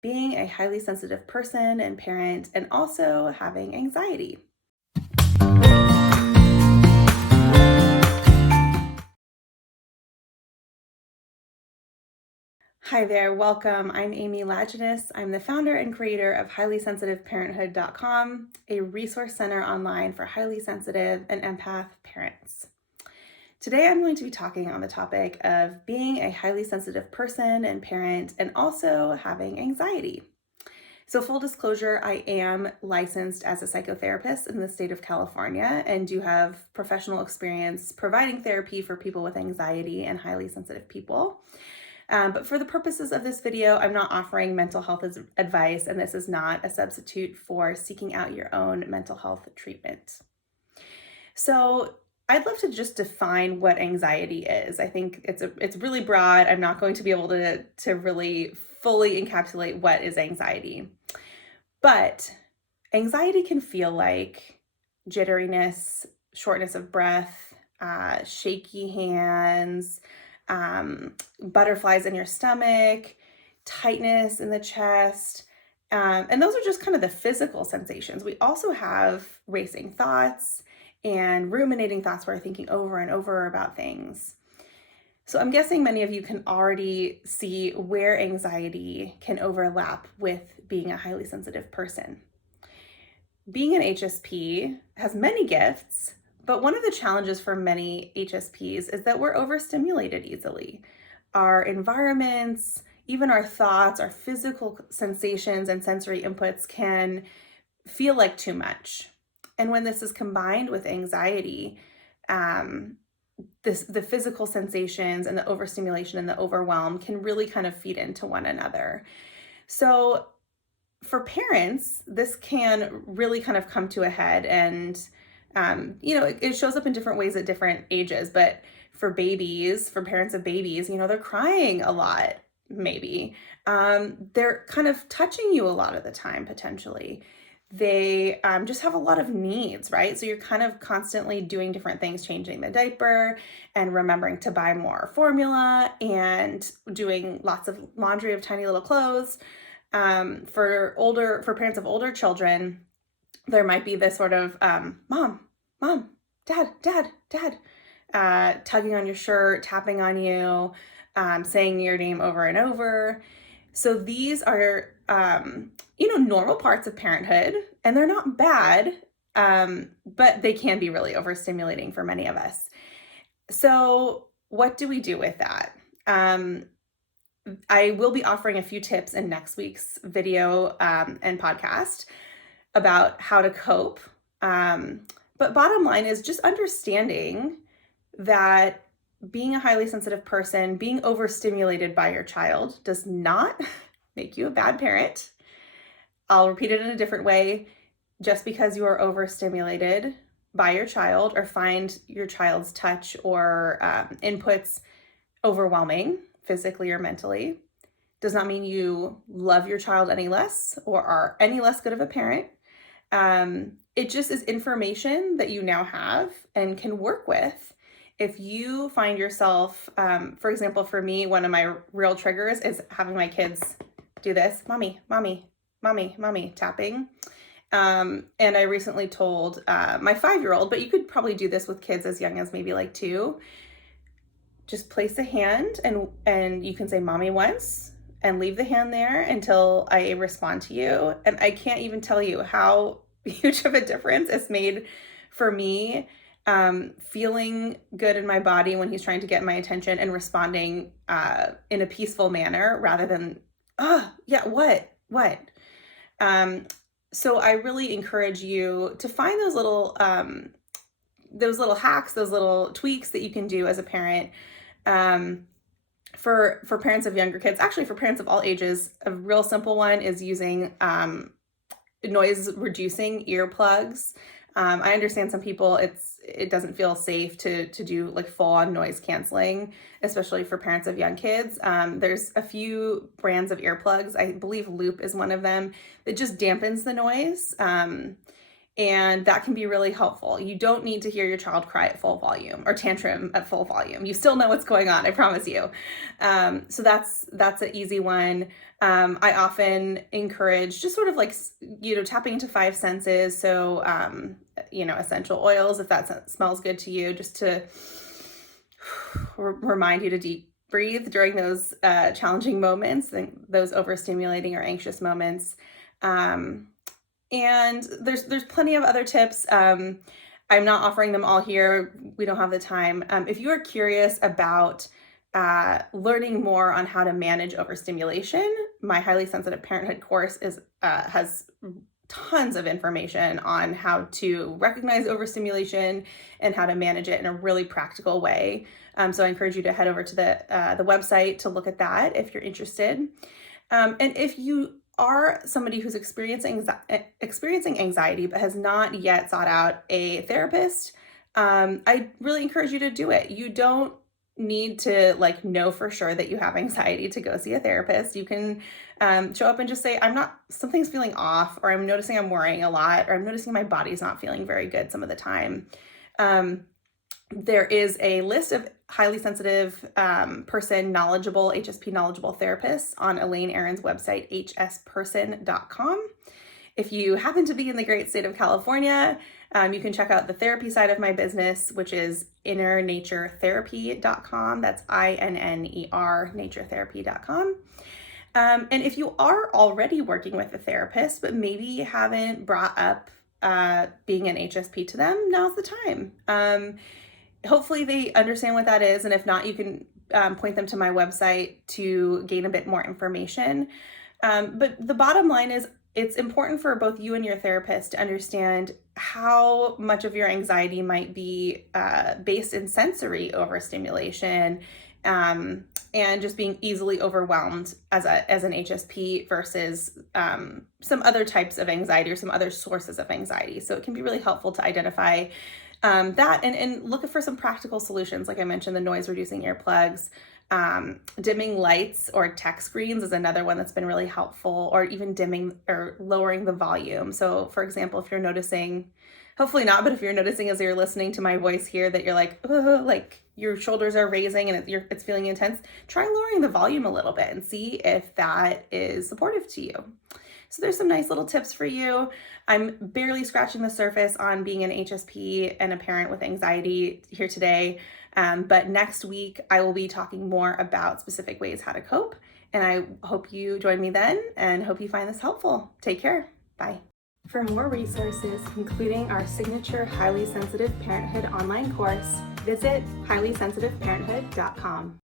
being a highly sensitive person and parent, and also having anxiety. Hi there, welcome. I'm Amy Laginus. I'm the founder and creator of highlysensitiveparenthood.com, a resource center online for highly sensitive and empath parents. Today, I'm going to be talking on the topic of being a highly sensitive person and parent, and also having anxiety. So full disclosure, I am licensed as a psychotherapist in the state of California and do have professional experience providing therapy for people with anxiety and highly sensitive people. But for the purposes of this video, I'm not offering mental health advice, and this is not a substitute for seeking out your own mental health treatment. So I'd love to just define what anxiety is. I think it's really broad. I'm not going to be able to really fully encapsulate what is anxiety. But anxiety can feel like jitteriness, shortness of breath, shaky hands, butterflies in your stomach, tightness in the chest. And those are just kind of the physical sensations. We also have racing thoughts and ruminating thoughts where we're thinking over and over about things. So I'm guessing many of you can already see where anxiety can overlap with being a highly sensitive person. Being an HSP has many gifts, but one of the challenges for many HSPs is that we're overstimulated easily. Our environments, even our thoughts, our physical sensations and sensory inputs can feel like too much. And when this is combined with anxiety, the physical sensations and the overstimulation and the overwhelm can really kind of feed into one another. So for parents, this can really kind of come to a head, and it shows up in different ways at different ages. But for babies, for parents of babies, they're crying a lot, maybe. They're kind of touching you a lot of the time, potentially. They just have a lot of needs, right? So you're kind of constantly doing different things, changing the diaper and remembering to buy more formula and doing lots of laundry of tiny little clothes. For parents of older children, there might be this sort of mom, dad, tugging on your shirt, tapping on you, saying your name over and over. So these are normal parts of parenthood, and they're not bad, but they can be really overstimulating for many of us. So what do we do with that? I will be offering a few tips in next week's video and podcast about how to cope. But bottom line is just understanding that being a highly sensitive person, being overstimulated by your child does not make you a bad parent. I'll repeat it in a different way. Just because you are overstimulated by your child or find your child's touch or inputs overwhelming, physically or mentally, does not mean you love your child any less or are any less good of a parent. It just is information that you now have and can work with. If you find yourself, for example, for me, one of my real triggers is having my kids do this, mommy, tapping. And I recently told my 5-year-old, but you could probably do this with kids as young as maybe like 2. Just place a hand and you can say mommy once and leave the hand there until I respond to you. And I can't even tell you how huge of a difference it's made for me, feeling good in my body when he's trying to get my attention and responding in a peaceful manner rather than, what? So I really encourage you to find those little hacks, those little tweaks that you can do as a parent. For parents of younger kids, actually for parents of all ages, a real simple one is using noise reducing earplugs. I understand some people it doesn't feel safe to do like full on noise canceling, especially for parents of young kids. There's a few brands of earplugs. I believe Loop is one of them that just dampens the noise. And that can be really helpful. You don't need to hear your child cry at full volume or tantrum at full volume. You still know what's going on, I promise you. So that's an easy one. I often encourage just sort of like, tapping into five senses. So, essential oils, if that smells good to you, just to remind you to deep breathe during those challenging moments, those overstimulating or anxious moments. And there's plenty of other tips. I'm not offering them all here. We don't have the time. If you are curious about learning more on how to manage overstimulation, my Highly Sensitive Parenthood course has tons of information on how to recognize overstimulation and how to manage it in a really practical way. So I encourage you to head over to the website to look at that if you're interested. And if you are somebody who's experiencing anxiety but has not yet sought out a therapist, I really encourage you to do it. You don't need to know for sure that you have anxiety to go see a therapist. You can show up and just say, something's feeling off, or I'm noticing I'm worrying a lot, or I'm noticing my body's not feeling very good some of the time. There is a list of highly sensitive knowledgeable HSP knowledgeable therapists on Elaine Aron's website, hsperson.com. If you happen to be in the great state of California, you can check out the therapy side of my business, which is innernaturetherapy.com. That's INNER naturetherapy.com. And if you are already working with a therapist, but maybe haven't brought up being an HSP to them, now's the time. Hopefully they understand what that is. And if not, you can point them to my website to gain a bit more information. But the bottom line is, it's important for both you and your therapist to understand how much of your anxiety might be based in sensory overstimulation and just being easily overwhelmed as an HSP versus some other types of anxiety or some other sources of anxiety. So it can be really helpful to identify that and look for some practical solutions. Like I mentioned, the noise reducing earplugs, dimming lights or tech screens is another one that's been really helpful, or even dimming or lowering the volume. So for example, if you're noticing, hopefully not, but if you're noticing as you're listening to my voice here that you're like your shoulders are raising and it's feeling intense, try lowering the volume a little bit and see if that is supportive to you. So there's some nice little tips for you. I'm barely scratching the surface on being an HSP and a parent with anxiety here today. But next week, I will be talking more about specific ways how to cope. And I hope you join me then and hope you find this helpful. Take care. Bye. For more resources, including our signature Highly Sensitive Parenthood online course, visit highlysensitiveparenthood.com.